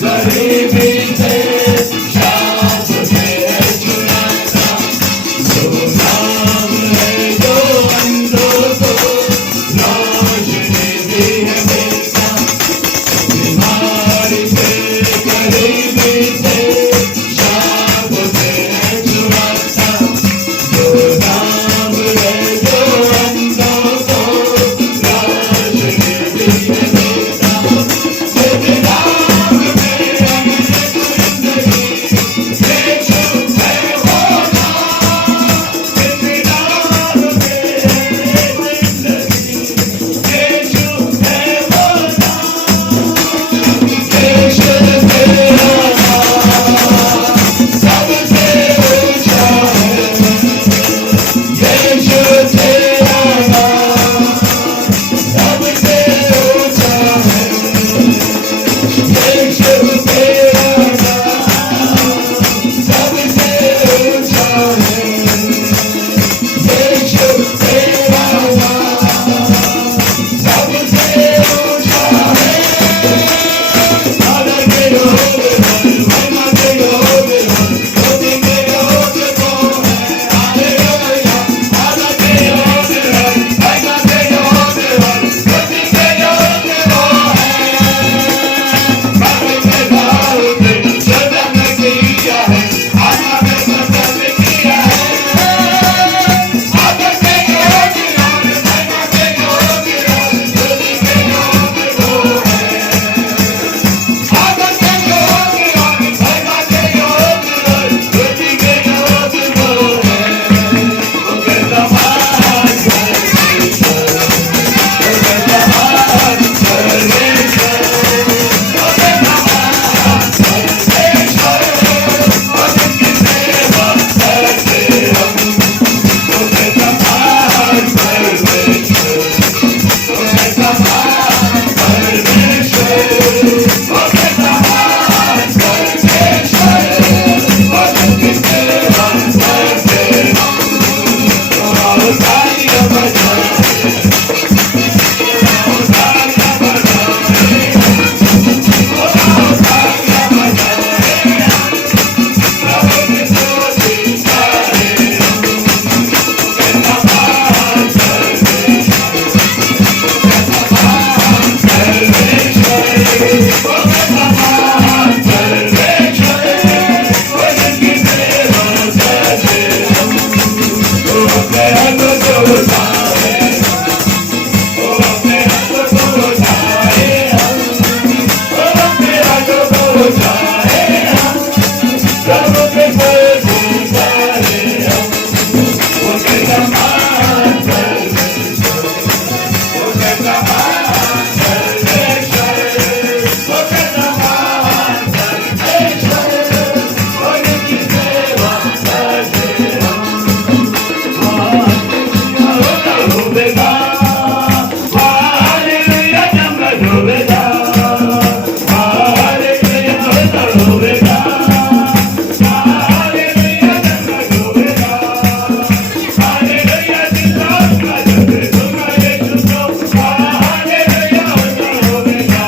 गरीबी से शाप से छुड़ाता, जो नाम है जो अंधों को रोशनी दी है देता, बीमारी से गरीबी से शाप से छुड़ाता, जो नाम है जो अंधों को रोशनी दी है देता, जिस नाम में अनेक जिंदगी यीशु है वो नाम, जिस नाम में अनेक जिंदगी यीशु है वो नाम, यीशु तेरा नाम सबसे ऊंचा है, यीशु तेरा नाम सबसे ऊंचा है, यीशु तेरा नाम सबसे ऊंचा है, यीशु तेरा नाम सबसे ऊंचा है। आदर के योग्य है, महिमा के योग्य है, स्तुति के योग्य वो है, हालेलुया। आदर के योग्य है, महिमा के योग्य है, स्तुति के योग्य वो है। भगत दाऊद ने सदन किया है, आना में सदन किया है। आदर के योग्य है, महिमा के योग्य है, स्तुति के योग्य वो है। आदर के योग्य है, महिमा के योग्य है, स्तुति के योग्य वो है। वो कहता महान परमेश्वर, वो कहता महान परमेश्वर, वो कहता महान परमेश्वर, वो जिसकी सेवा करते हम। वो कहता महान परमेश्वर, वो कहता महान परमेश्वर, वो कहता महान परमेश्वर, वो जिसकी सेवा करते हम। तो आओ तालियां बजाएं, आओ तालियां बजाएं, आओ तालियां बजाएं, प्रभु की स्तुति करें हम। वो कहता महान परमेश्वर, वो कहता महान परमेश्वर, वो कहता महान परमेश्वर, वो जिसकी सेवा करते हम। वो अपने हाथ को उठाए हम, वो अपने हाथ को उठाए हम, वो अपने हाथ को उठाए हम, प्रभु के प्रति करें हम। वो कहता महान परमेश्वर, वो कहता महान परमेश्वर, वो कहता महान परमेश्वर, वो जिसकी सेवा करते हम। होगा हालेलुया जंगल होगा, हालेलुया होगा, हालेलुया जंगल होगा, हालेलुया जिंदाबाद का जग होगा यीशु को, हालेलुया होगा,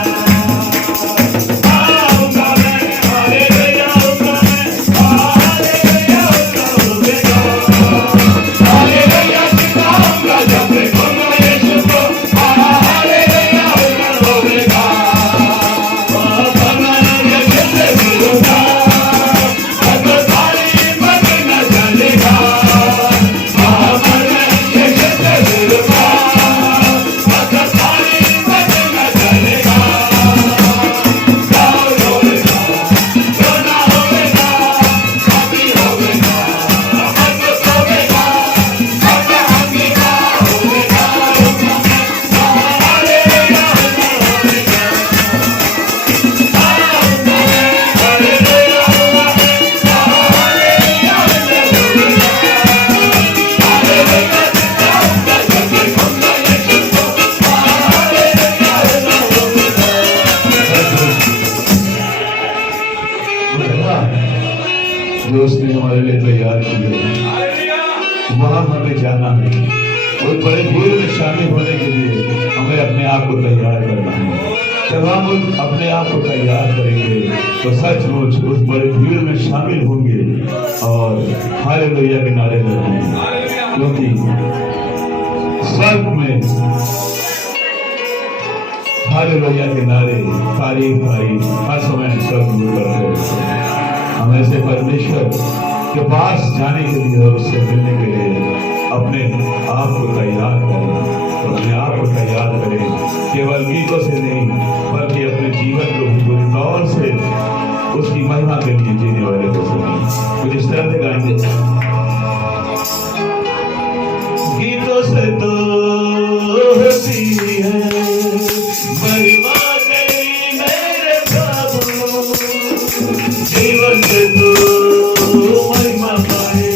आऊंगा मैं, हालेलुया होगा मैं, हालेलुया होगा, हालेलुया जिंदाबाद का जग होगा यीशु को, हालेलुया होगा। भगवान यीशु से मिलूंगा, अब सारी मत न चलेगा, भगवान यीशु से मिलूंगा, अब सारी मत न चलेगा। गाँव रोएगा, रोना होगा, काफी होगा, अमर को सोएगा, अपना अंगीका होगा, हालेलुया होगा, हालेलुया होगा, हालेलुया होगा, हालेलुया जिंदाबाद का जग होगा यीशु को, हालेलुया होगा। जो उसने हमारे लिए तैयार की है, वहाँ हमें जाना है। उस बड़े भीड़ में शामिल होने के लिए हमें अपने आप को तैयार करना है। जब हम अपने आप को तैयार करेंगे तो सचमुच उस बड़ी भीड़ में शामिल होंगे और हालेलुया के नारे लगाएंगे, क्योंकि स्वर्ग में हालेलुया के नारे तारीफ आई हर समय स्वर्ग में कर रहे। हम ऐसे परमेश्वर के पास जाने के लिए और उससे मिलने के लिए अपने आप को तैयार करें, अपने आप को तैयार करें, केवल गीतों से नहीं बल्कि अपने जीवन को पूरी तौर से उसकी महिमा के लिए जीने वाले हो सकें। कुछ इस तरह से गाएंगे, गीतों से तो होती है महिमा तेरी मेरे प्रभु, जीवन से तो महिमा पाए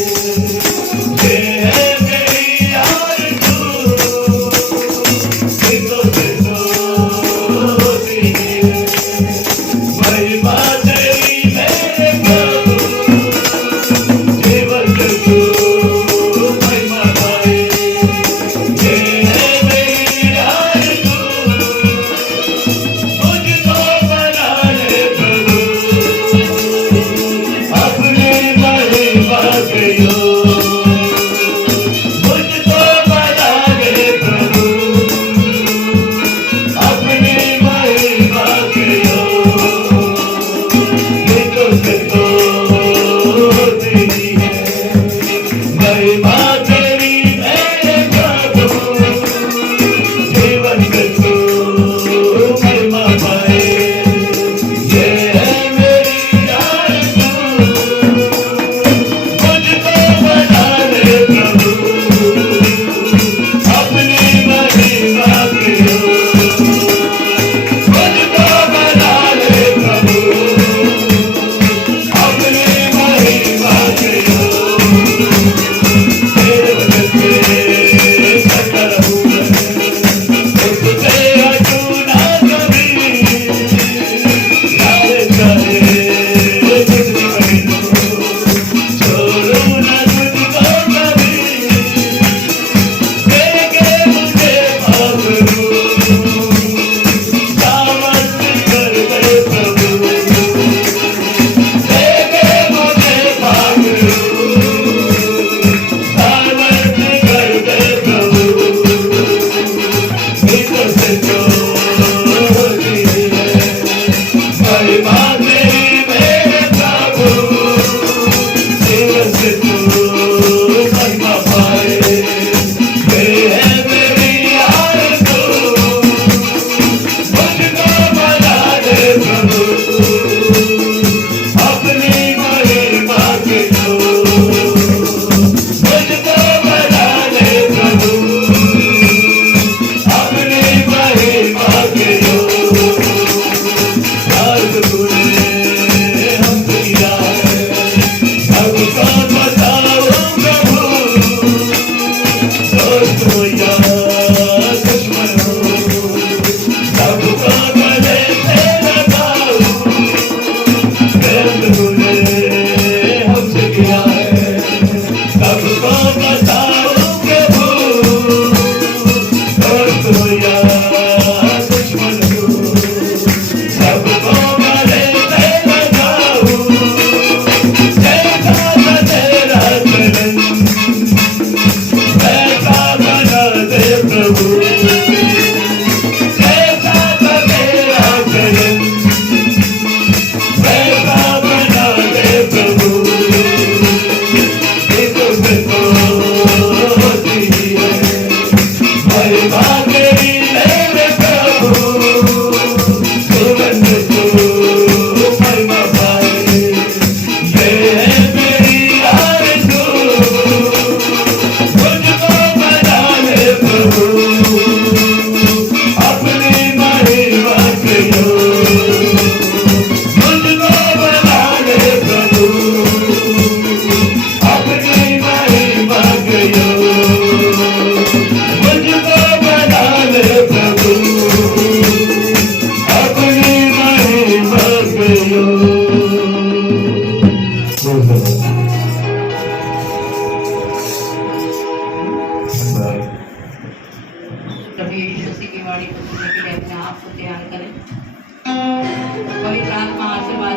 प्रभु यीशु मसीह की वाणी को सुनने के लिए अपने आप को तैयार करें।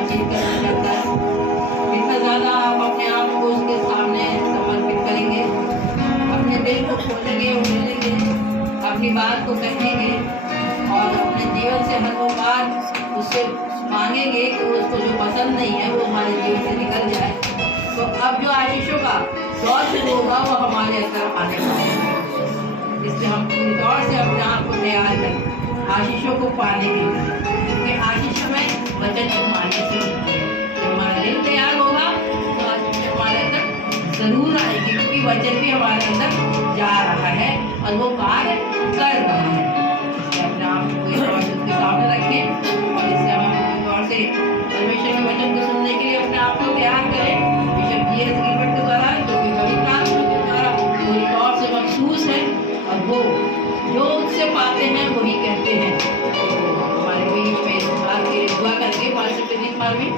बातचीत करना चाहता है। जितना ज़्यादा आप अपने आप को उसके सामने समर्पित करेंगे, अपने दिल को खोलेंगे, उगलेंगे, अपनी बात को कहेंगे और अपने जीवन से हर वो बात उससे मांगेंगे कि उसको जो पसंद नहीं है वो हमारे जीवन से निकल जाए, तो अब जो आशीषों का दौर शुरू होगा वो हमारे अंदर आने वाला है। इसलिए हम पूरी तौर से अपने आप को तैयार करें आशीषों को पाने के लिए, क्योंकि आशीष में वचन को मानने से मिलती है। जब हमारा दिल तैयार होगा तो आशीष हमारे अंदर जरूर आएगी, क्योंकि वचन भी हमारे अंदर जा रहा है और वो कार्य कर रहा है। इसलिए अपने आप को पूरी तौर से उसके सामने रखें और इससे हमें पूरी तौर से परमेश्वर के वचन को सुनने के लिए अपने आप को तैयार करें। Bishop GS. गिलबर्ट के द्वारा जो कि पवित्र आत्मा के द्वारा पूरी तौर से मखसूस है और वो जो उससे पाते हैं वही कहते हैं। तो हमारे बीच में इस बात के लिए दुआ करके पास्टर प्रदीप मार्वी।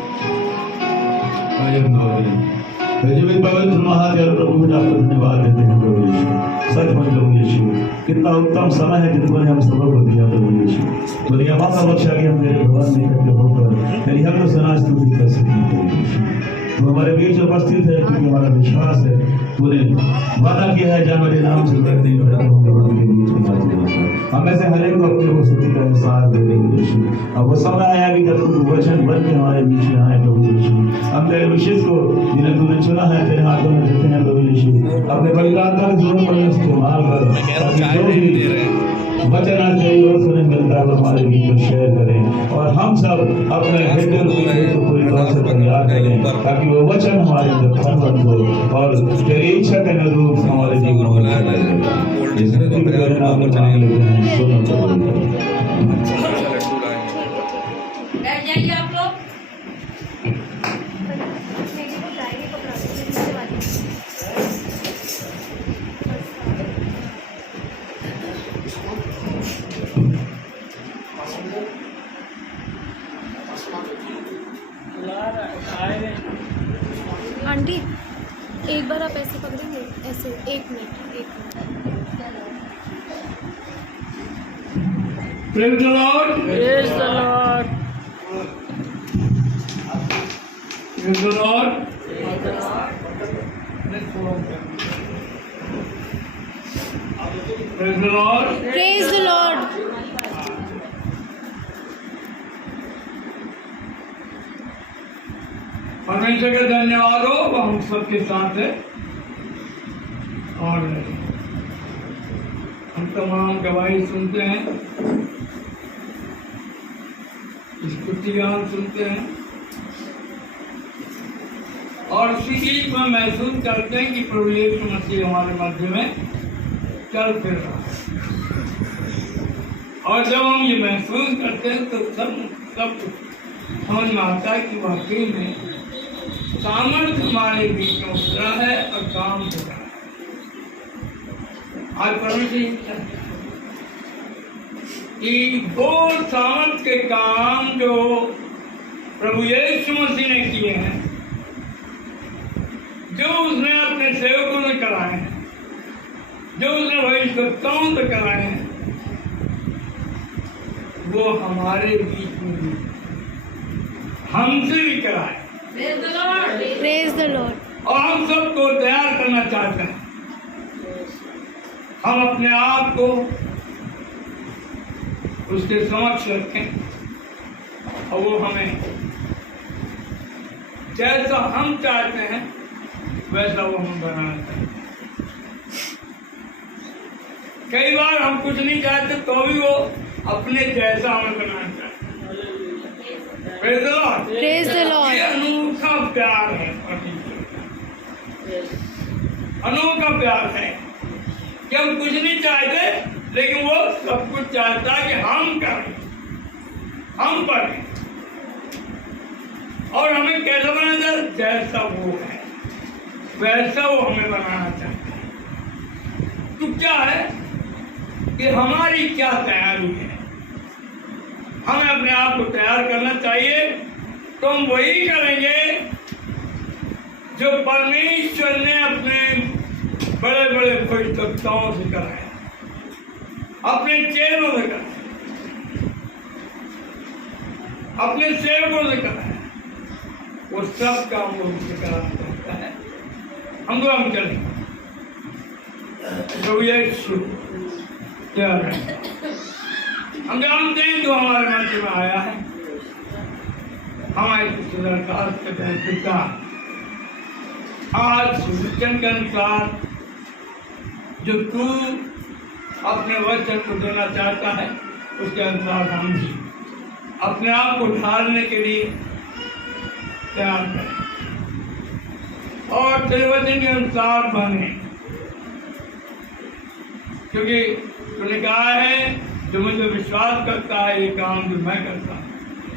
पवित्र महादेव प्रभु मुझे आपको धन्यवाद देते हैं प्रभु यीशु। सच में प्रभु यीशु कितना उत्तम समय है जितना हम सबको दिया प्रभु यीशु। तो यह बात बख्शा कि हम मेरे भगवान निकट होकर मेरी हम तो सना स्तुति कर सकें प्रभु यीशु। तो हमारे बीच उपस्थित है क्योंकि हमारा विश्वास है तूने वादा किया है जहाँ मेरे नाम से करते हमें से हर एक को अपने को स्तुति का एहसास दे देंगे यीशु। अब वो समय आया कि जब तू वचन बन के हमारे बीच में आए प्रभु यीशु। हम तेरे विशेष को जिन्हें तूने चुना है तेरे हाथों में देते हैं प्रभु यीशु। अपने बलिदान का जीवन पर इस्तेमाल कर वचन आज तेरी ओर सुने मिलता है हमारे बीच में शेयर करें और हम सब अपने हृदय को पूरी तरह से तैयार करें ताकि वो वचन हमारे अंदर फलवंत हो और तेरी इच्छा के अनुरूप हमारे जीवन में लगे। इस रीति के द्वारा हम मांग लेते हैं सुनो बैठ जाइए आप लोग। आंटी एक बार आप ऐसे पकड़ेंगे, ऐसे 1 minute 1 minute. Praise the Lord. Praise the Lord. Praise the Lord. Praise the Lord. Praise the Lord. परमेश्वर का धन्यवाद हो वो हम सबके साथ है और हम तमाम गवाही सुनते हैं, स्तुतिगान सुनते हैं और उसी चीज में महसूस करते हैं कि प्रभु यीशु मसीह हमारे मध्य में चल फिर रहा है। और जब हम ये महसूस करते हैं तो सब समझ में आता है कि वाकई में सामर्थ्य हमारे बीच में उतरा है और काम हो रहा है। आज परमेश्वर कि वो सामर्थ्य के काम जो प्रभु यीशु मसीह ने किए हैं, जो उसने अपने सेवकों से कराए हैं, जो उसने भविष्यवक्ताओं से कराए हैं, वो हमारे बीच में भी हमसे भी कराए प्रेज द लॉर्ड। और हम सबको तैयार करना चाहते हैं। हम अपने आप को उसके समक्ष रखें और वो हमें जैसा हम चाहते हैं वैसा वो हम बनाना चाहते हैं। कई बार हम कुछ नहीं चाहते तो भी वो अपने जैसा हमें बनाना चाहते हैं। Praise the Lord. ये अनोखा प्यार है, अनोखा प्यार है कि हम कुछ नहीं चाहते लेकिन वो सब कुछ चाहता है कि हम करें, हम पढ़ें और हमें कैसा बनाना चाहता है, जैसा वो है वैसा वो हमें बनाना चाहता है। तो क्या है कि हमारी क्या तैयारी है, हमें अपने आप को तैयार करना चाहिए। तो हम वही करेंगे जो परमेश्वर ने अपने बड़े बड़े भविष्यवक्ताओं से कराया, अपने चेलों से कराया, अपने सेवकों से कराया। वो सब काम वो मुझसे कराना चाहता है। हम तो हम चलेंगे तो ये तैयार है। हम जानते हैं जो हमारे मंच में आया है, हमारे दरखास्त करते हैं पिता, आज वचन के अनुसार जो तू अपने वचन को देना चाहता है उसके अनुसार हम भी अपने आप को ढालने के लिए तैयार करें और तेरे वचन के अनुसार बने, क्योंकि तूने कहा है जो मुझे विश्वास करता है ये काम जो मैं करता हूँ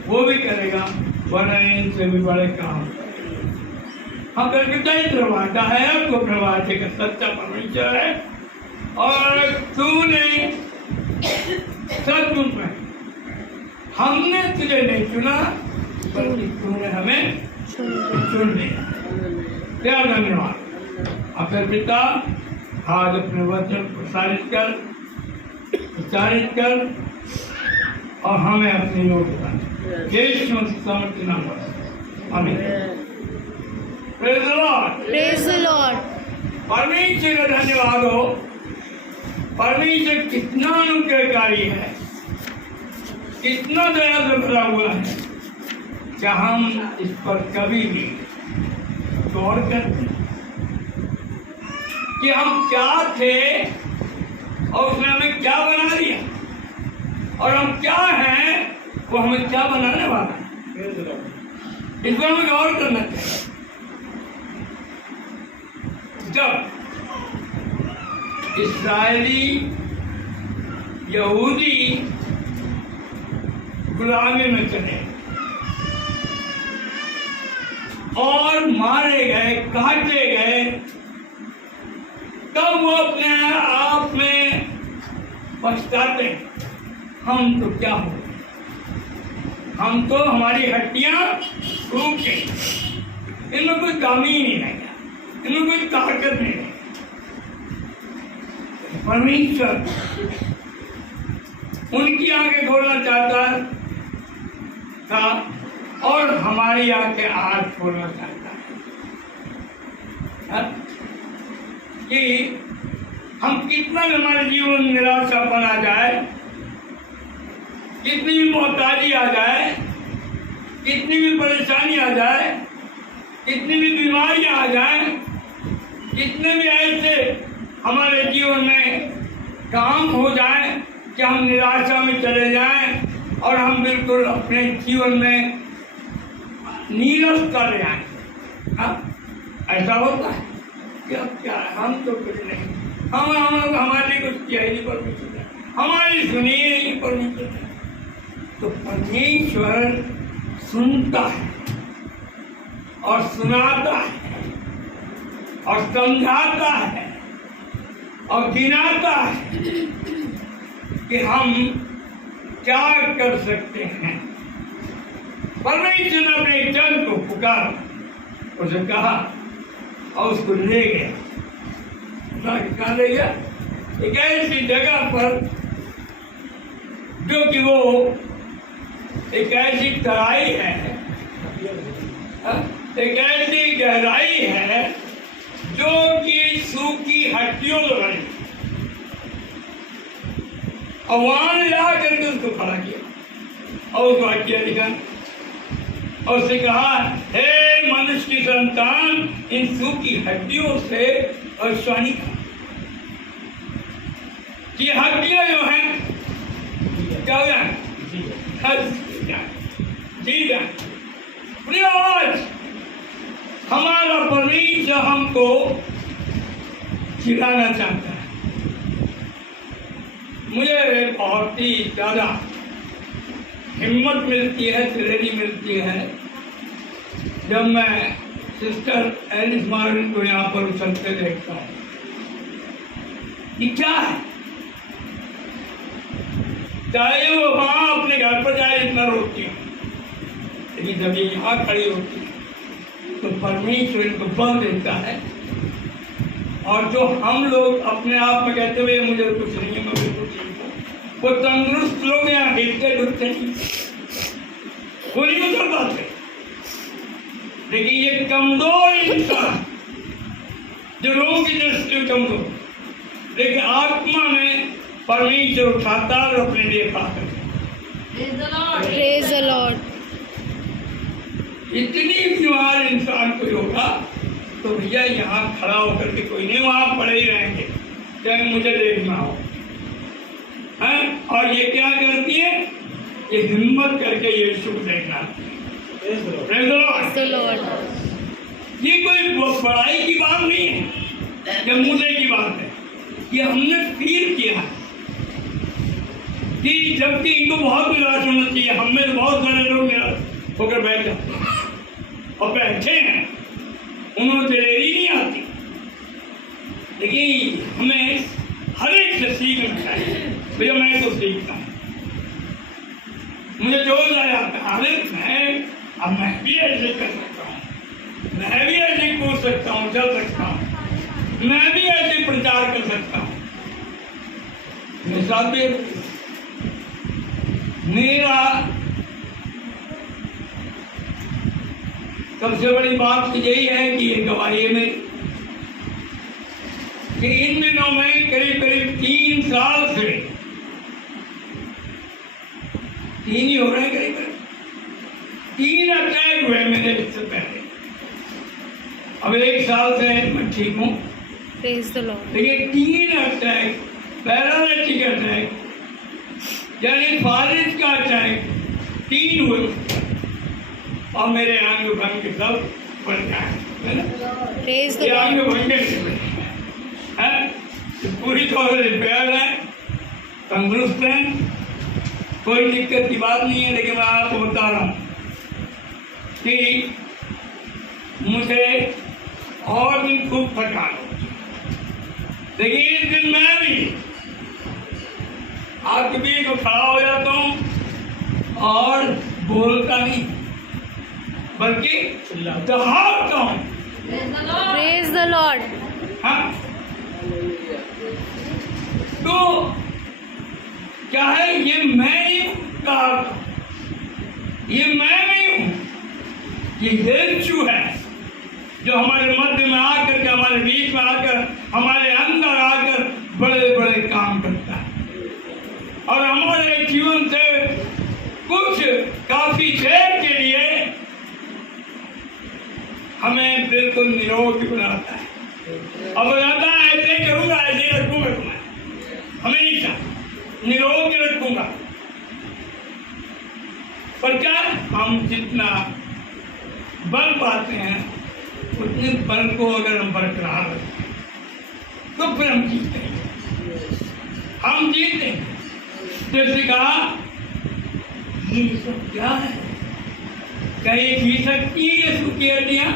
वो भी करेगा, वरना इनसे भी बड़े काम। हम करके ही प्रवादा है, आपको प्रवादे का सच्चा परमेश्वर है और तूने सचमुच में हमने तुझे नहीं चुना बल्कि तूने हमें चुन लिया। क्या धन्यवाद। अब फिर पिता आज अपने वचन प्रसारित कर और हमें अपनी योग्यता यीशु मसीह समर्थ नाम में आमीन। Praise the Lord. Praise the Lord. परमेश्वर का धन्यवाद हो। परमेश्वर कितना अनुग्रहकारी है, कितना दया से भरा हुआ है, क्या हम इस पर कभी भी गौर करते कि हम क्या थे और उसने हमें क्या बना दिया और हम क्या हैं वो हमें क्या बनाने वाला है, इस पर हमें गौर करना चाहिए। जब इस्राएली यहूदी गुलामी में चले और मारे गए, काटे गए, तब वो अपने आप में पछताते हम तो क्या हो, हम तो हमारी हड्डियां टूट गई, इनमें कोई कमी ही नहीं रह गया, इनमें कोई ताकत नहीं रही। परमेश्वर उनकी आंखें खोलना चाहता था और हमारी आंखें आज खोलना चाहता है कि हम कितना भी हमारे जीवन में निराशापन आ जाए, कितनी भी मोहताजी आ जाए, कितनी भी परेशानी आ जाए, कितनी भी बीमारियां आ जाए, कितने भी ऐसे हमारे जीवन में काम हो जाए कि हम निराशा में चले जाएं और हम बिल्कुल अपने जीवन में नीरस कर जाएं। ऐसा होता है कि अब क्या है, हम तो कुछ नहीं, हम हमारे लिए कुछ किया ही नहीं परमेश्वर ने, हमारी सुनी नहीं परमेश्वर ने। तो परमेश्वर सुनता है और सुनाता है और समझाता है और गिनाता है कि हम क्या कर सकते हैं। परमेश्वर ने अपने जन को पुकारा, उसे कहा और उसको ले गया। कहाँ ले गया? एक ऐसी जगह पर जो कि वो एक ऐसी तराई है, एक ऐसी गहराई है जो कि सूखी हड्डियों में बनी, और वहां ला करके उसको खड़ा किया और उसको आज्ञा लिखा और उससे कहा, हे मनुष्य की संतान, इन सूखी हड्डियों से भविष्यवाणी कर। ये हड्डियां जो हैं क्या हो जाए, जी जाए। आज हमारा परमेश्वर हमको चिढ़ाना चाहता है। मुझे बहुत ही ज़्यादा हिम्मत मिलती है, प्रेरणा मिलती है जब मैं सिस्टर एलिस मार्विन को यहाँ पर उछलते देखता हूँ। ये क्या है? चाहे वो वहाँ अपने घर पर जाए इतना रोती है, लेकिन जब ये यहाँ खड़ी होती है तो परमेश्वर इनको बल देता है। और जो हम लोग अपने आप में कहते हुए मुझे कुछ नहीं है, मैं बिल्कुल ठीक हूँ, वो तंदुरुस्त लोग यहाँ हिलते डुलते नहीं, वो नहीं उतर पाते। लेकिन ये कमजोर इंसान, जो रोग की दृष्टि से कमजोर, लेकिन आत्मा में परमेश्वर उठाता और अपने लिए पाता है। Praise the Lord. इतनी बीमार इंसान कोई होगा तो भैया यहाँ खड़ा होकर के कोई नहीं, वहां पड़े ही रहेंगे चाहे मुझे देखना हो है। और ये क्या करती है, ये हिम्मत करके यीशु को देखना। Praise the Lord. ये कोई बड़ाई की बात नहीं है या मुद्दे की बात है, ये हमने फील किया है कि जबकि इनको बहुत निराश होना चाहिए, हम में बहुत सारे लोग निराश होकर बैठ जाते हैं और बैठे हैं, उन्होंने दिलेरी नहीं आती। लेकिन हमें हर एक से सीखना चाहिए। भैया मैं तो सीखता हूँ, मुझे जो आता है, अरे मैं भी ऐसे कर सकता हूँ, मैं भी ऐसे कूद सकता हूँ, चल सकता हूँ, मैं भी ऐसे प्रचार कर सकता हूँ। मेरे साथ भी मेरा सबसे बड़ी बात यही है कि ये गवाही में कि इन दिनों में करीब करीब 3 साल से, 3 ही हो रहे हैं, करीब 3 अटैक हुए मेरे इससे पहले। अब 1 साल से मैं ठीक हूँ, प्रेज द लॉर्ड। लेकिन 3 अटैक, पैरालिटिक अटैक यानी फारिज का अटैक 3 हुए और मेरे अंग भंग के सब बढ़ गए, है ना? प्रेज द ये लॉर्ड। अंग भंग है, पूरी तौर से रिपेयर है, तंदुरुस्त है, कोई दिक्कत की बात नहीं है। लेकिन मैं आपको बता रहा हूँ कि मुझे और दिन खूब थकान होती, लेकिन इस दिन मैं भी आपके बीच में खड़ा हो जाता हूँ और बोलता नहीं बल्कि दहाड़ता हूँ। Praise the Lord. हाँ, तो क्या है, ये मैं नहीं दहाड़ता, ये मैं नहीं हूँ, ये यीशु है जो हमारे मध्य में आकर के, हमारे बीच में आकर, हमारे अंदर आकर बड़े बड़े काम करता है और हमारे जीवन से कुछ काफी देर के लिए हमें बिल्कुल निरोगी बनाता है। अब बताता है ऐसे ही करूंगा, ऐसे ही रखूंगा, तुम्हें हमेशा निरोगी रखूंगा। पर क्या हम जितना बल पाते हैं उतने बल को अगर हम बरकरार रखते हैं तो फिर हम जीतते हैं, हम जीतते हैं। जैसे कहा ये सब क्या है, कहीं जी सकती है ये सूखी हड्डियां?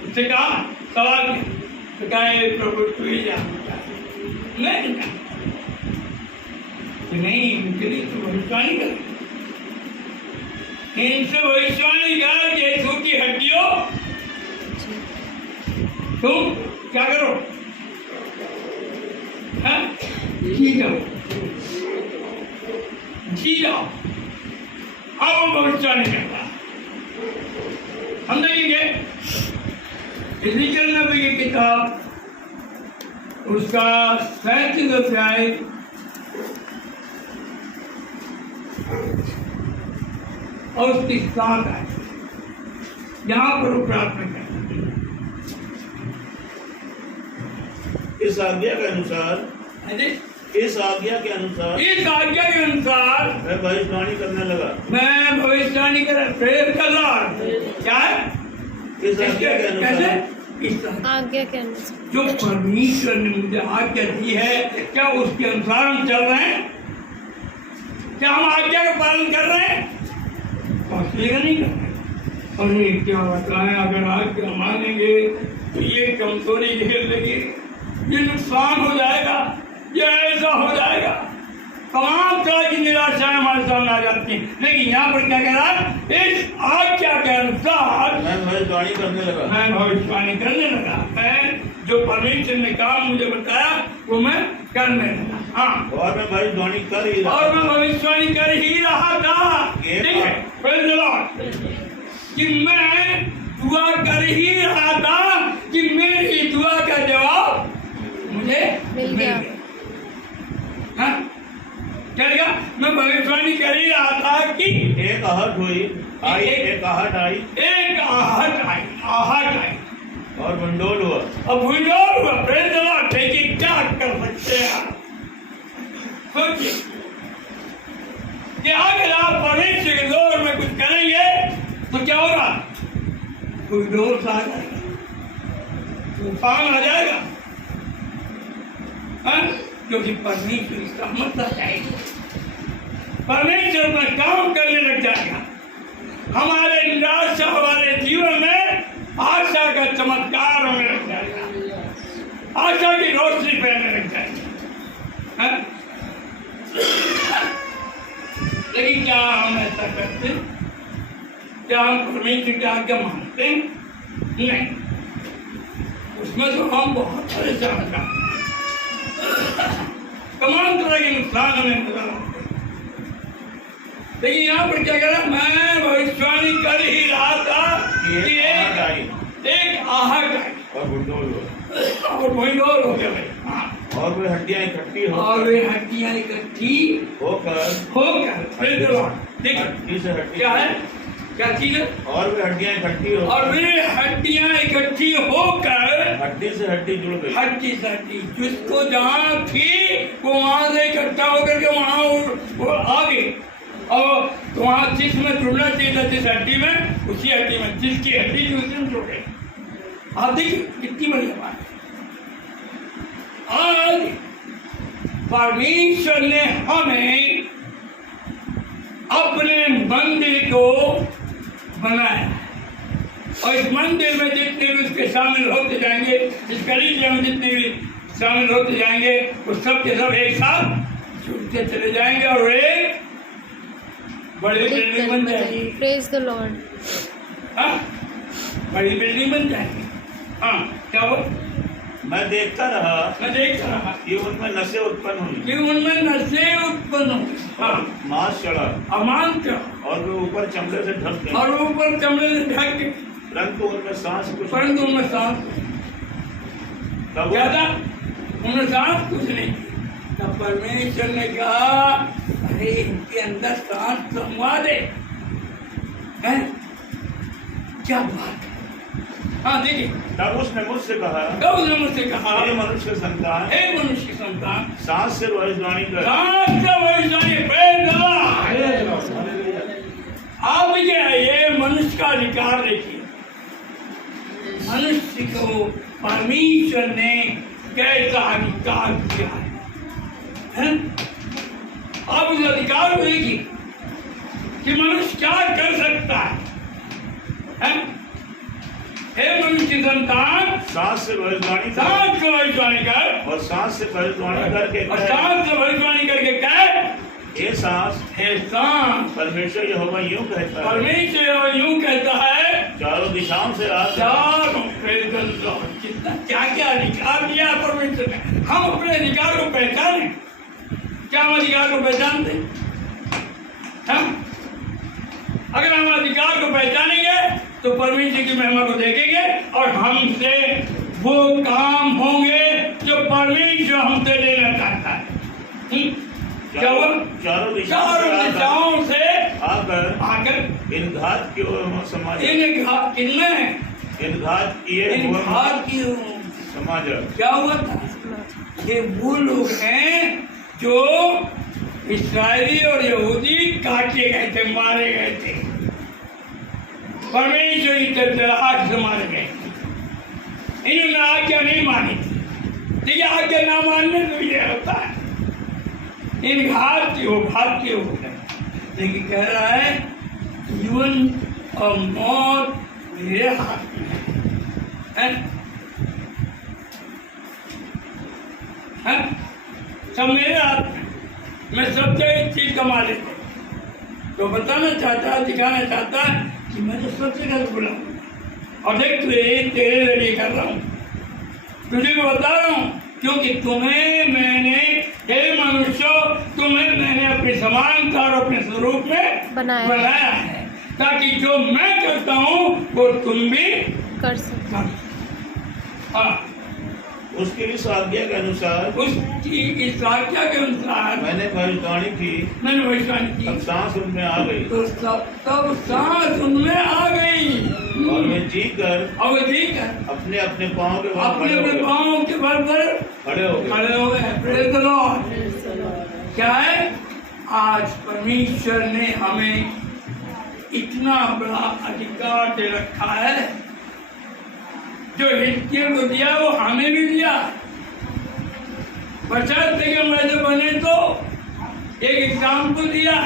उससे कहा, सवाल किया तो कहे प्रभु तू ही जानता है, मैं नहीं जानता। नहीं, उनके लिए तो भविष्यवाणी कर, इनसे भविष्यवाणी कर कि ये सूखी हड्डियों तुम क्या करो, जी जाओ, जी जाओ। अब भविष्यवाणी करता हम देखेंगे इज़ेकियल नबी की किताब, उसका 37 अध्याय और उसकी 7 आयत, यहाँ पर वो प्रार्थना करते हैं। इस आज्ञा के अनुसार, इस आज्ञा के अनुसार, इस आज्ञा के अनुसार मैं भविष्यवाणी करने लगा। मैं भविष्यवाणी कर, प्रेयर कर रहा हूं। क्या है? इस आज्ञा के अनुसार, कैसे? इस आज्ञा के अनुसार जो परमेश्वर ने मुझे आज्ञा दी है, क्या उसके अनुसार हम चल रहे हैं? क्या हम आज्ञा का पालन कर रहे हैं? इसलिए नहीं कर रहे। अरे क्या बताएं, अगर आज्ञा मानेंगे तो ये कमजोरी घेर लेगी, ये नुकसान हो जाएगा, ये ऐसा हो जाएगा, तमाम तरह की निराशाएं हमारे सामने आ जाती हैं। लेकिन यहाँ पर क्या कह रहा है? इस आज्ञा के अनुसार मैं भविष्यवाणी करने लगा। मैं भविष्यवाणी करने लगा। मैं जो परमेश्वर ने काम मुझे बताया वो मैं करने लगा। हाँ, और मैं भविष्यवाणी कर ही रहा, और मैं भविष्यवाणी कर ही रहा था। ये ठीक है, praise the Lord, कि मैं दुआ कर ही रहा था कि मेरी दुआ का जवाब मुझे मिल गया। हाँ? क्या लगा? मैं भविष्यवाणी कर ही रहा था कि एक आहट हुई आई, एक आहट आई एक आहट आई और भंडोल हुआ। अब भूलोल हुआ। Praise the Lord. देखिए क्या कर सकते हैं आप। सोचिए कि अगर आप परमेश्वर के दौर में कुछ करेंगे तो क्या होगा? कोई दौर सा आ जाएगा, तूफान आ जाएगा, हाँ? क्योंकि परमेश्वर की रहमत आ जाएगी, परमेश्वर अपना काम करने लग जाएगा। हमारे निराशा वाले जीवन में आशा का चमत्कार होने लग जाएगा, आशा की रोशनी फैलने लग जाएगी, हाँ? लेकिन क्या हम ऐसा करते? क्या हम परमेश्वर की आज्ञा मानते हैं? नहीं, उसमें तो हम बहुत परेशान हैं। तमाम तरह के नुकसान हमें नजर आते हैं। लेकिन यहाँ पर क्या करा? मैं भविष्यवाणी कर ही रहा था कि एक आहट आई और भंडोल हुआ और भूलोल हो गया भाई। हाँ। और वे हड्डियां इकट्ठी और वे हड्डियां इकट्ठी होकर देखो हड्डी से हड्डी क्या है, क्या चीज है? और वे हड्डियां इकट्ठी और वे हड्डियां इकट्ठी होकर हड्डी से हड्डी जुड़ गई। हड्डी से हड्डी जिसको जहाँ थी वो वहां से इकट्ठा होकर के वहां वो आ गई। और तो वहां जिसमें जुड़ना चाहिए था, जिस हड्डी में, उसी हड्डी में जिसकी हड्डी थी उसी में जुड़ गई। आप देखिए कितनी बढ़िया बात है। आज परमेश्वर ने हमें अपने मंदिर को बनाया और इस मंदिर में जितने भी उसके शामिल होते जाएंगे, इस कलीसिया में जितने भी शामिल होते जाएंगे, वो सब के सब एक साथ जुड़ते चले जाएंगे और एक बड़ी बिल्डिंग बन जाएगी। Praise the Lord. हाँ, बड़ी बिल्डिंग बन जाएगी। हाँ, क्या हुआ? मैं देखता रहा कि उनमें नशे उत्पन्न हुई। हाँ, मांस चढ़ा अमान क्या और वे ऊपर चमड़े से ढक गए, और ऊपर चमड़े से ढक के परंतु उनमें सांस कुछ परंतु उनमें सांस तब क्या था? उनमें सांस कुछ नहीं थी। तब परमेश्वर ने कहा, अरे इनके अंदर सांस समवा दे। हैं? क्या बात है। हाँ देखिए, तब उसने मुझसे कहा, हे मनुष्य संतान, सांस से भविष्यवाणी कर। आप ये मनुष्य का अधिकार देखिए, मनुष्य को परमेश्वर ने कैसा अधिकार दिया है। आप उस अधिकार को देखिए कि मनुष्य क्या कर सकता है? हे मनुष्य संतान, सांस से भविष्यवाणी कर और सांस से भविष्यवाणी करके और सांस से भविष्यवाणी करके कह, हे सांस, परमेश्वर यहोवा यूं कहता है, परमेश्वर यूं कहता है, चारों दिशाओं से आ कितना क्या क्या अधिकार दिया परमेश्वर ने। हम अपने अधिकार को पहचाने। क्या हम अधिकार को पहचानते? हम अगर हम अधिकार को पहचानेंगे तो परमेश्वर की महिमा को देखेंगे और हमसे वो काम होंगे जो परमेश्वर हमसे लेना चाहता है। क्या हुआ? चारों दिशाओं से आकर इन घात की ओर समाज, इन घात की समाज। क्या हुआ था? ये वो लोग हैं जो इस्राएली और यहूदी काटे गए थे, मारे गए थे, परमेश्वर की तरफ से मारे गए। इन्होंने आज्ञा नहीं मानी थी। देखिए, आज्ञा ना मानने से ये होता है, इन घात हो गए। लेकिन कह रहा है जीवन और मौत मेरे हाथ में है। सब मेरे हाथ में, मैं सब जगह चीज कमा लेता हूँ। तो बताना चाहता है, दिखाना चाहता है कि मैं तो सब जगह बुलाऊंगा। और देख तेरे जरिए कर रहा हूँ, तुझे को बता रहा हूँ, क्योंकि तुम्हें मैंने, हे मनुष्य, तुम्हें मैंने अपने समानता और अपने स्वरूप में बनाया है। ताकि जो मैं करता हूँ वो तुम भी कर सकते। हाँ, उसकी इस आज्ञा के अनुसार उसकी इस आज्ञा के अनुसार मैंने भविष्यवाणी की, मैंने भविष्यवाणी की, तब सांस उनमें आ गई तो तब सांस उनमें आ गई और वे जीकर अपने अपने पाँव के बल अपने अपने पाँव के बल पर खड़े हो गए। खड़े हो गए। Praise the Lord. क्या है, आज परमेश्वर ने हमें इतना बड़ा अधिकार दे रखा है, जो हिजकिय्याह को दिया वो हमें भी दिया। बशर्ते कि वैसे बने तो एक एग्जाम्पल दिया,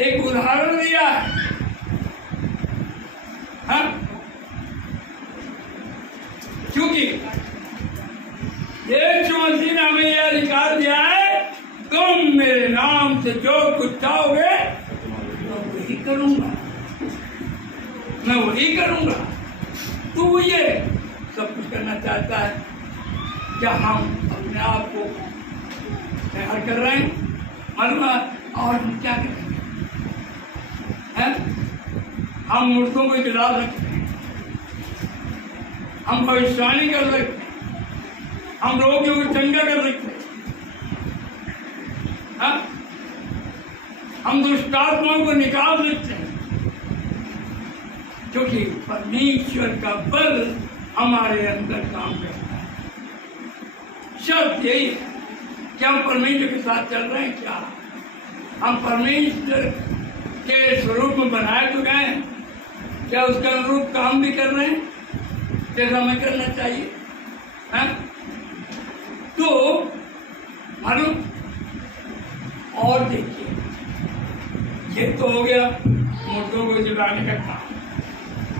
एक उदाहरण दिया। हाँ, क्योंकि यीशु मसीह ने हमें यह अधिकार दिया है, तुम मेरे नाम से जो कुछ चाहोगे मैं वही करूंगा, मैं वही करूंगा। तू ये सब कुछ करना चाहता है क्या? हम अपने आप को तैयार कर रहे हैं, मालूम है? और हम क्या करेंगे? हैं? हम मुर्दों को जला सकते हैं, हम भविष्यवाणी कर सकते हैं, हम रोगियों को चंगा कर सकते हैं, हाँ? हम दुष्टात्माओं को निकाल सकते हैं, क्योंकि परमेश्वर का बल हमारे अंदर काम करता है। शर्त यही है कि हम परमेश्वर के साथ चल रहे हैं क्या? हम परमेश्वर के स्वरूप में बनाए तो गए हैं क्या? उसका अनुरूप काम भी कर रहे हैं जैसा हमें करना चाहिए, है? तो मालूम, और देखिए, ये तो हो गया मुर्दों को जगाने का काम।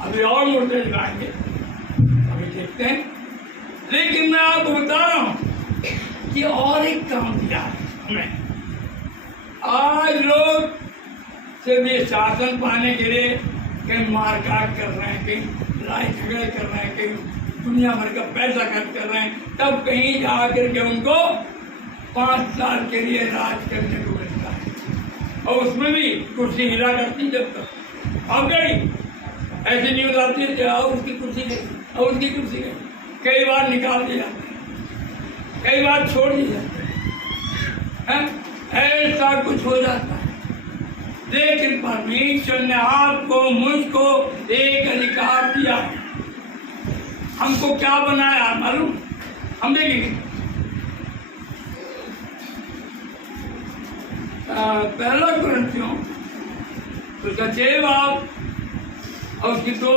अभी और मुर्दे जगाएंगे, अभी देखते हैं। लेकिन मैं आपको बता रहा हूं कि और एक काम दिया है हमें। आज लोग सिर्फ ये शासन पाने के लिए कहीं मारकाट कर रहे हैं, कहीं लड़ाई झगड़े कर रहे हैं, कहीं दुनिया भर का पैसा खर्च कर रहे हैं, तब कहीं जाकर के उनको 5 साल के लिए राज करने को मिलता है। और उसमें भी कुर्सी हिला करती जब तक अब गई, ऐसे न्यूज आती है कि आओ उसकी कुर्सी गई और उसकी कुर्सी गई। कई बार निकाल दिए जाते हैं, कई बार छोड़ दिए जाते हैं, ऐसा कुछ हो जाता है। लेकिन परमेश्वर ने आपको मुझको एक अधिकार दिया है। हमको क्या बनाया मालूम? हम देखेंगे पहला कुरिन्थियों उसका 6 बाब और उसकी 2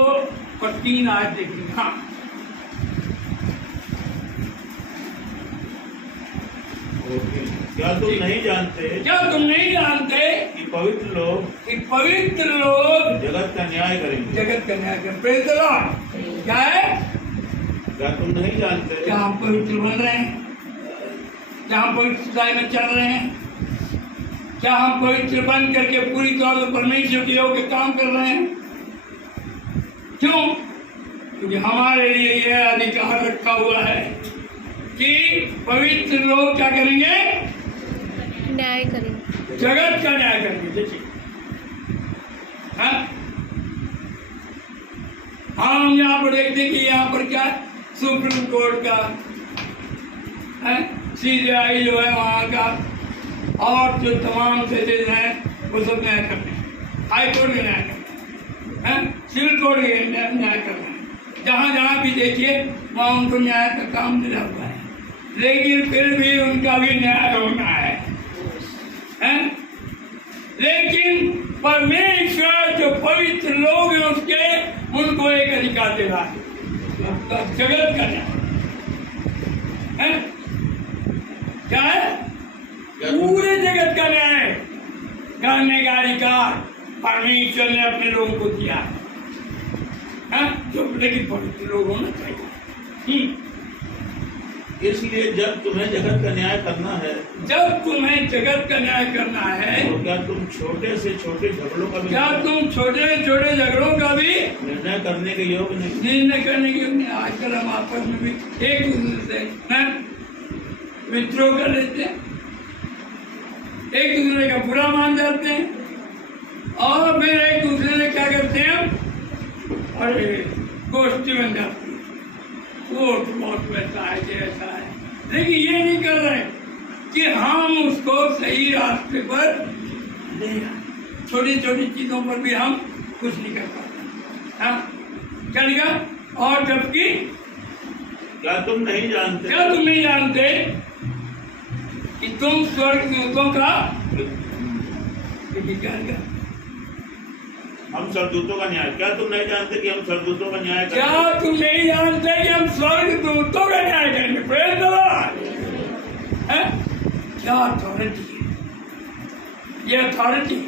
और 3 आयत देखेंगे। हाँ, क्या तुम नहीं जानते? क्या तुम नहीं जानते कि पवित्र लोग जगत का न्याय करेंगे? जगत का न्याय करेंगे। Praise the Lord. क्या है? क्या तुम नहीं जानते? क्या हम पवित्र बन रहे हैं? क्या हम पवित्रता में चल रहे हैं? क्या हम पवित्र बन करके पूरी तौर से परमेश्वर के योग्य काम कर रहे हैं? क्यों? क्योंकि हमारे लिए यह अधिकार रखा हुआ है कि पवित्र लोग क्या करेंगे? न्याय करेंगे, जगत का न्याय करेंगे। देखिए, हाँ, हम यहाँ पर देखते हैं कि यहाँ पर क्या है? सुप्रीम कोर्ट का है, CJI जो है वहाँ का, और जो तमाम जजेज हैं वो सब न्याय करते हैं। हाई कोर्ट में न्याय करते हैं, सिविल कोर्ट में न्याय करते हैं। जहाँ जहाँ भी देखिए वहाँ उनको न्याय का काम मिला हुआ है। लेकिन फिर भी उनका भी न्याय होना है? लेकिन परमेश्वर जो पवित्र लोग हैं उसके, उनको एक अधिकार दे रहा है, जगत का न्याय है। क्या है? पूरे जगत का न्याय करने का अधिकार परमेश्वर ने अपने लोगों को दिया है, जो लेकिन पवित्र लोग होना चाहिए। इसलिए जब तुम्हें जगत का न्याय करना है, जब तुम्हें जगत का न्याय करना है, तो क्या तुम छोटे से छोटे झगड़ों का भी निर्णय करने के योग्य नहीं? निर्णय करने के योग्य नहीं। आजकल हम आपस में भी एक दूसरे से विद्रोह कर लेते हैं, एक दूसरे का बुरा मान जाते हैं, और फिर एक दूसरे से क्या करते हैं, अरे गोष्ठी बन जाती है, वो बहुत वैसा है जैसा है। लेकिन ये नहीं कर रहे कि हम उसको सही रास्ते पर ले आए। छोटी छोटी चीजों पर भी हम कुछ नहीं कर पाते। हाँ चलेगा। और जबकि क्या तुम नहीं जानते कि तुम स्वर्गदूतों का हम स्वर्गदूतों का न्याय, क्या तुम नहीं जानते कि हम स्वर्गदूतों का न्याय करेंगे? क्या तुम नहीं जानते कि हम स्वर्गदूतों का न्याय करेंगे? Praise the Lord. क्या अथॉरिटी है, ये अथॉरिटी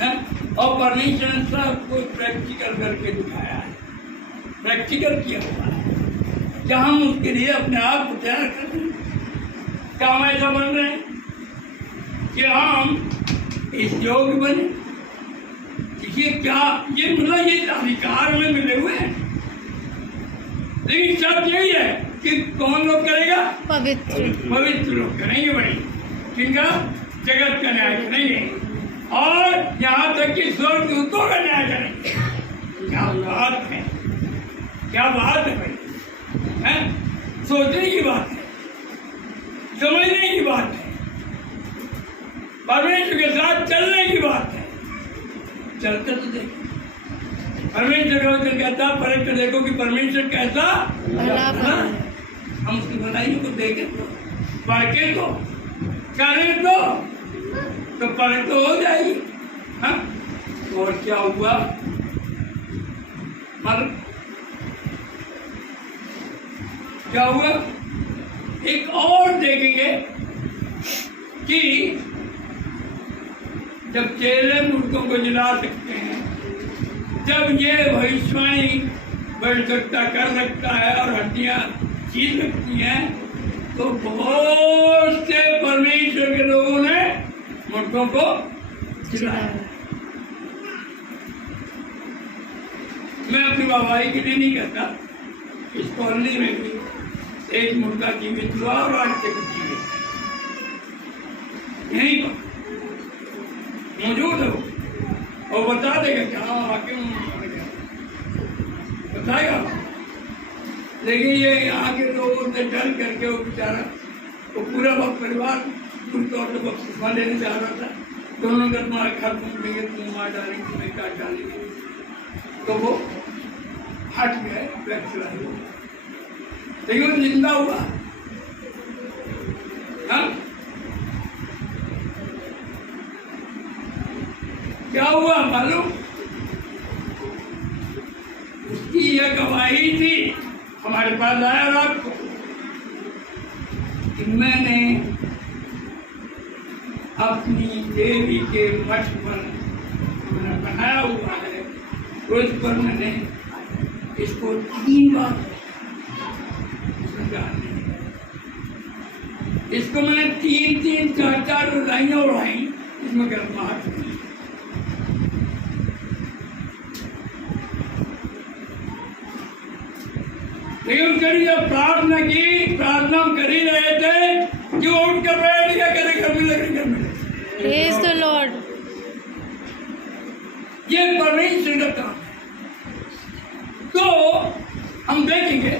है। और परमेश्वर ने सब कुछ प्रैक्टिकल करके दिखाया है, प्रैक्टिकल किया हुआ है। क्या हम उसके लिए अपने आप को तैयार कर रहे हैं? क्या हम ऐसा बन रहे हैं कि हम इस योग्य बने? देखिए क्या ये मतलब ये अधिकार में मिले हुए हैं, लेकिन शर्त यही है कि कौन लोग करेगा? पवित्र लोग करेंगे भाई, किनका? जगत का न्याय करेंगे और यहाँ तक कि स्वर्गदूतों का न्याय करेंगे। क्या बात है, क्या बात है भाई, है? सोचने की बात है, समझने की बात है, परमेश्वर के साथ चलने की बात है। चलते तो देखो, परमेश्वर का वचन कहता परख कर देखो कि परमेश्वर कैसा भला है। हम उसकी भलाई को देखें तो, परखे तो, करें तो परख तो हो जाएगी। हाँ और क्या हुआ? क्या हुआ? एक और देखेंगे कि जब चेले मूर्खों को जला सकते हैं, जब ये भविष्यवाणी भविष्यता कर सकता है और हड्डियां चीर सकती हैं, तो बहुत से परमेश्वर के लोगों ने मूर्खों को जलाया। मैं अपनी वाहवाही के लिए नहीं कहता, इस कॉलोनी में भी एक मुर्गा जीवित हुआ और आज तक जीवित यहीं पर मौजूद है और बता देगा कि हाँ वाकई मर गया, बताएगा। लेकिन ये यहाँ के लोगों से डर करके वो बेचारा वो पूरा वक्त परिवार उनके और बपतिस्मा लेने जा रहा था, दोनों का तुम्हारे घर घूम देंगे, तुम मार डालेंगे, तुम्हें काट डालेंगे, तो वो हट गए, लेकिन वो जिंदा हुआ। हाँ क्या हुआ मालूम? उसकी यह गवाही थी, हमारे पास आया रात को कि मैंने अपनी देवी के मठ पर मैंने बनाया हुआ है, उस पर मैंने इसको 3 बार इसको मैंने 3-3, 4-4 उड़ाइयाँ उड़ाई, इसमें गर्माहट हुई। लेकिन कभी जब प्रार्थना की, प्रार्थना कर ही रहे थे कि उठ कर बैठ गया, करे घर मिले, घर मिले। Praise the Lord। ये परमेश्वर का काम है। तो हम देखेंगे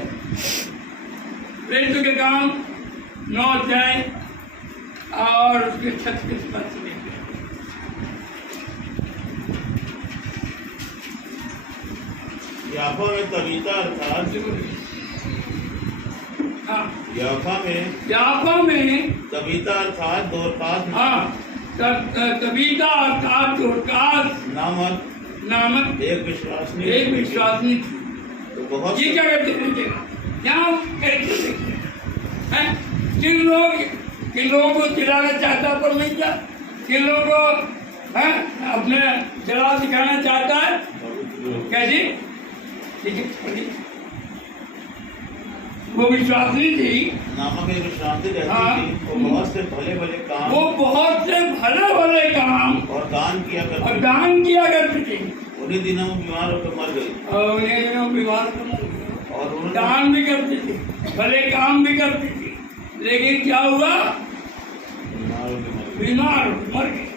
प्रेरितों के काम 9 अध्याय और उसके 36 पद से लेकर याफा में तबीता अर्थात याफा में तबीता अर्थात दोरकास, तबीता अर्थात दोरकास नामक एक विश्वासनी थी। तो बहुत ये क्या करते थे? यहाँ कैसे देखते हैं? किन लोगों को चिढ़ाना चाहता है परमेश्वर, किन लोगों को अपने जला दिखाना चाहता है? कैसी? ठीक है, वो विश्वासनी थी, नामक एक विश्रांति रहती थी। वो बहुत से भले भले काम और दान किया करती थी। उन्हीं दिनों में बीमार होकर मर गई। और उन्होंने दान भी करती थी, भले काम भी करती थी, लेकिन क्या हुआ? बीमार मर गए।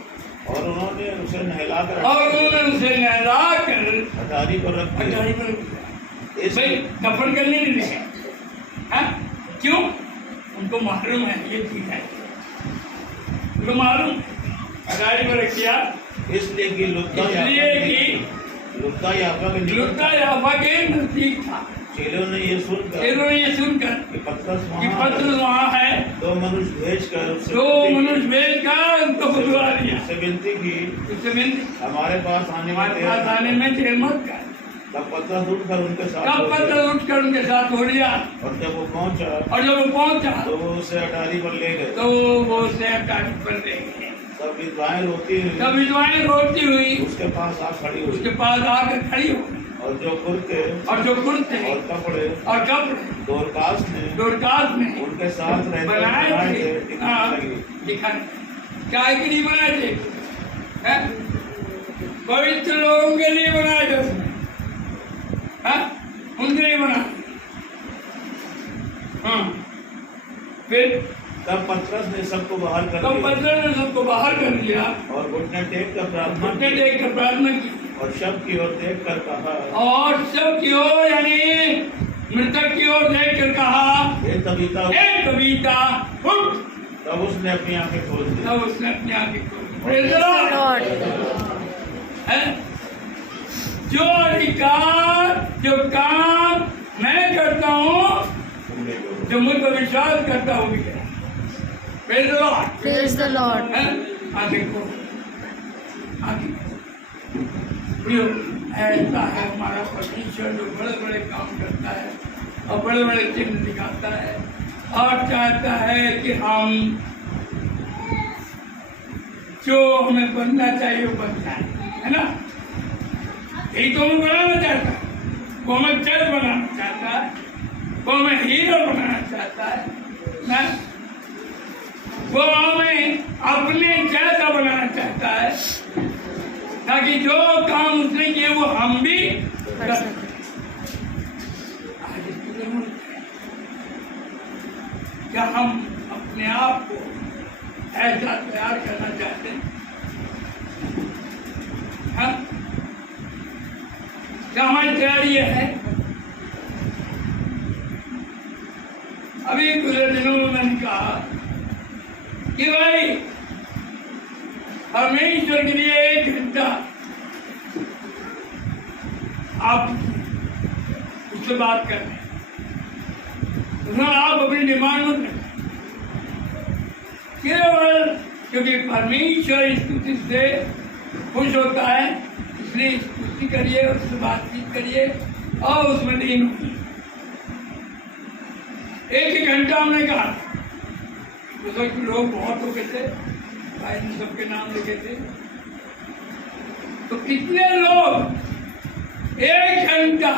और उन्होंने उसे नहलाकर और उन्होंने उसे नहलाकर अटारी पर रख दिया। अटारी पर भाई दफन करने नहीं दिया। हाँ? क्यों? उनको मालूम है ये ठीक है, उनको मालूम अटारी पर किया इसलिए कि लुत्ता याफा के नजदीक था। चेलों ने ये सुनकर कि पतरस वहाँ है, दो मनुष्य भेजकर उनको बुलवा दिया, उससे विनती की हमारे पास आने में देर मत कर। तब पतरस उठकर उनके साथ हो लिया। और जब वो पहुंचा तो वो उसे अटारी पर ले गए। सब विधवाएं रोती हुई उसके पास आकर खड़ी हो। और जो कुर्ते और कपड़े दोरकास ने उनके साथ बनाए थे, क्या के लिए बनाए थे? पवित्र लोगों के लिए बनाए थे उसने, उनके लिए बना। फिर तब पतरस ने सबको बाहर कर दिया और घुटने टेक कर प्रार्थना की और शव की ओर देख कर कहा यानी मृतक की ओर देख कर कहा, हे तबीता उठ। तब उसने अपनी आंखें खोल दी। Praise the Lord। जो अधिकार जो काम मैं करता हूँ, जो मुझ पर विश्वास करता हूँ, Praise the Lord। आगे को ऐसा है हमारा परमेश्वर जो बड़े बड़े काम करता है और बड़े बड़े चिन्ह दिखाता है और चाहता है कि हम जो हमें बनना चाहिए वो बन जाए, है ना? यही तो हमें बनाना चाहता है, वो हमें जज बनाना चाहता है, वो हमें हीरो बनाना चाहता है ना? वो हमें अपने जैसा बनाना चाहता है ताकि जो काम उसने किए वो हम भी कर सकें। क्या हम अपने आप को ऐसा तैयार करना चाहते हैं? हाँ? क्या हमारी तैयारी ये है? अभी गुजरे दिनों में मैंने कहा कि भाई परमेश्वर के लिए 1 घंटा आप उससे बात कर रहे हैं, आप अपनी डिमांड मत करें, केवल क्योंकि परमेश्वर स्तुति से खुश होता है, इसलिए स्तुति करिए, उससे बातचीत करिए और उसमें लीन होइए। 1 घंटा हमने कहा, तो लोग बहुत हो गए थे, भाई ने सबके नाम लिखे थे, तो कितने लोग 1 घंटा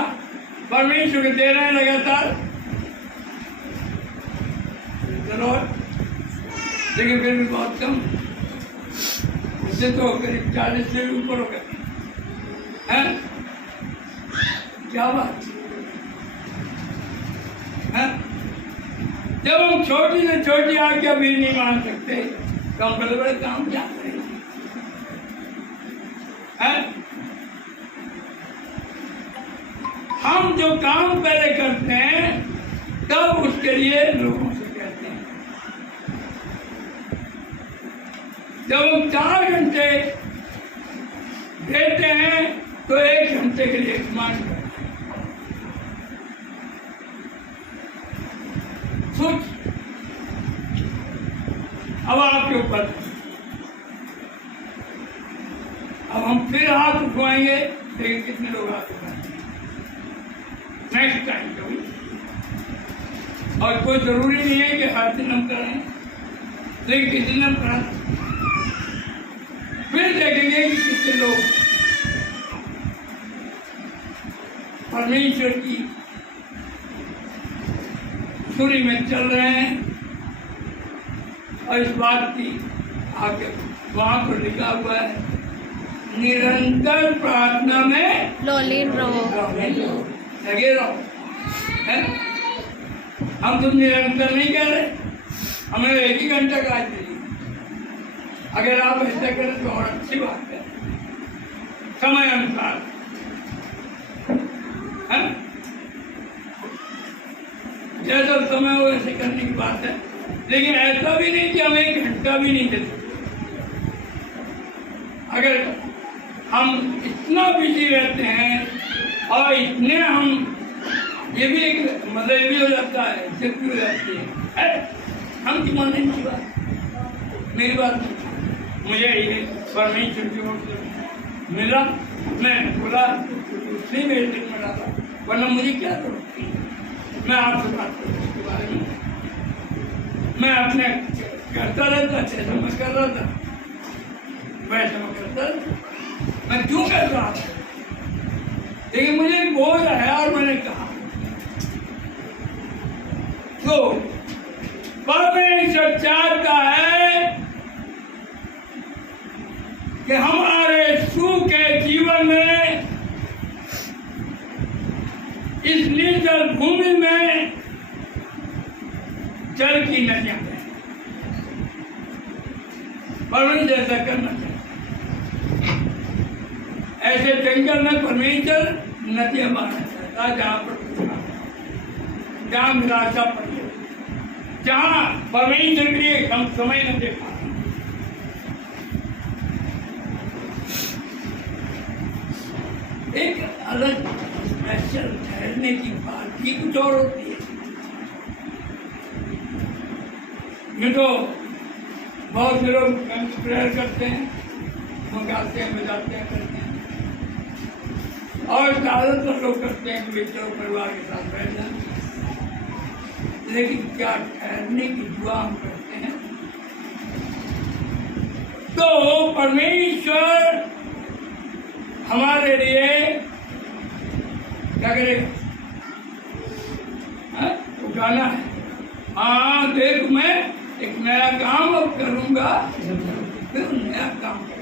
परमेश्वर को दे रहे हैं लगातार? लेकिन फिर भी बहुत कम, इससे तो करीब 40 से भी ऊपर हो गए हैं। क्या बात है? जब हम छोटी से छोटी आज्ञा भी नहीं मान सकते तो हम बड़े बड़े काम क्या करेंगे? हम जो काम पहले करते हैं तब उसके लिए लोगों से कहते हैं। जब हम 4 घंटे देते हैं तो 1 घंटे के लिए मान करते हैं। सोच, अब आपके ऊपर, अब हम फिर हाथ उठवाएंगे, लेकिन कितने लोग हाथ उठाएंगे नेक्स्ट टाइम कभी? और कोई जरूरी नहीं है कि हर दिन हम करें, लेकिन किसी दिन हम करें, फिर देखेंगे कि कितने लोग परमेश्वर की सुरी में चल रहे हैं। और इस बात की आगे वहां पर लिखा हुआ है, निरंतर प्रार्थना में लीन रहो। लगे रहो। हम तुम निरंतर नहीं कह रहे, हमें 1 ही घंटा का चाहिए, अगर आप ऐसा करें तो और अच्छी बात है, समय अनुसार है, जैसा समय हो वैसे करने की बात है। लेकिन ऐसा भी नहीं कि हम 1 घंटा भी नहीं देते। अगर हम इतना बिजी रहते हैं और इतने हम, ये भी एक मतलब ये भी हो जाता है, सिर्फ भी हो जाती है, हम की मानने की बात, मेरी बात नहीं। मुझे ये परमेश्वर की ओर से मिला, मैं बोला उसी मेरे दिल में डाला, वरना मुझे क्या जरूरत। मैं आपसे बात करूँ इसके बारे में, मैं अपने करता रहता, जैसा मैं कर रहा था वैसे मैं करता रहता। मैं क्यों कर रहा था, लेकिन मुझे एक बोझ है और मैंने कहा तो परमेश्वर चाहता है कि हमारे सुख के जीवन में, इस निर्जल भूमि में जल की नदियां बहें। परमेश्वर ऐसा करना चाहिए। ऐसे जंगल में परमेश्वर नदियां बहाना चाहता है, जहां पर जहां निराशा पड़ी है, जहां परमेश्वर के लिए हम समय न दे पा रहे। एक अलग स्पेशल ठहरने की बात ही कुछ और होती है। ये तो बहुत से लोग प्रेयर करते हैं, हम गाते हैं, बजाते हैं, करते हैं, और ज़्यादातर लोग करते हैं कि बच्चों परिवार के साथ बैठ जाए। लेकिन क्या ठहरने की दुआ हम करते हैं? तो परमेश्वर हमारे लिए क्या करेगा? उठाना है। हाँ, देख मैं एक नया काम अब करूंगा, फिर नया काम करेगा।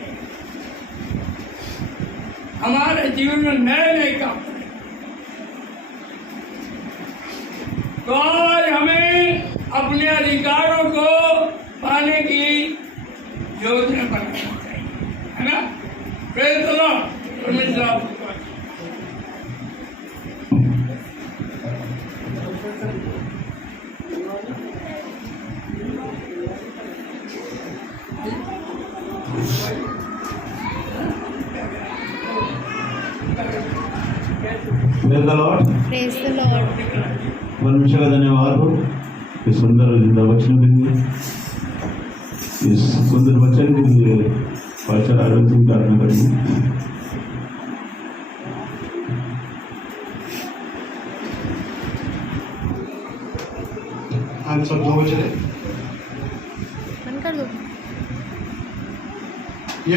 हमारे जीवन में नए नए काम करेगा। तो आज हमें अपने अधिकारों को पाने की योजना बनाना चाहिए, है ना? Praise the Lord. परमेश्वर आपको praise the Lord. Praise the Lord. परमेश्वर का धन्यवाद हो इस सुंदर जिंदा वचन के लिए, इस सुंदर वचन के लिए पास्टर आरोग्य की प्रार्थना करेंगे। हम सब 2 बजे बंद कर दो।